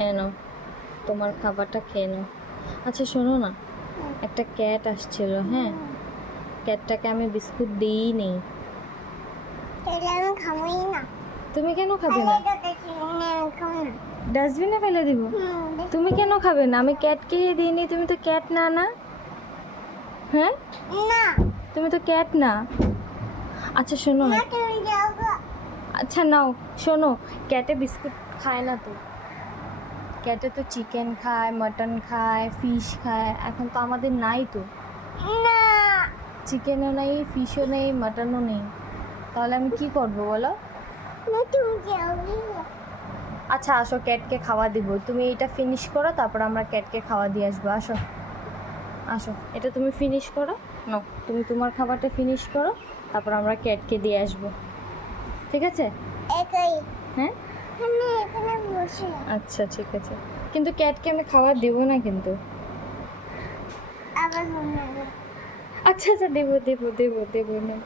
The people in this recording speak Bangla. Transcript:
খেয়ে নাও। তোমার খাবারটা খেয়ে নাও। আচ্ছা শোনো না। একটা ক্যাট আসছিল হ্যাঁ? ক্যাটটাকে আমি বিস্কুট দিই নেই। তুমি কেন খাবে না? ডাস্টবিনে ফেলে দিব? তুমি কেন খাবে না? আমি ক্যাটকে দিইনি। তুমি তো ক্যাট না না? হ্যাঁ? না। তুমি তো ক্যাট না। আচ্ছা শোনো। না। আচ্ছা নাও। শোনো ক্যাটে বিস্কুট খায় না তো। ক্যাটে তো চিকেন খায় মাটন খায় ফিশ খায় এখন তো আমাদের নাই তো। না। চিকেনও নেই ফিশও নেই মাটনও নেই। তাহলে আমি কি করব বলো। আচ্ছা আসো ক্যাটকে খাওয়া দিব। তুমি এটা ফিনিশ করো তারপর আমরা ক্যাটকে খাওয়া দিয়ে আসব। আসো। আসো এটা তুমি ফিনিশ করো। নো তুমি তোমার খাবারটা ফিনিশ করো তারপর আমরা ক্যাটকে দিয়ে আসব। ঠিক আছে? হ্যাঁ? এখানে আচ্ছা ঠিক আছে। কিন্তু ক্যাটকে আমি খাবার দেবো না কিন্তু। আচ্ছা আচ্ছা দেবো দেবো দেবো দেবো না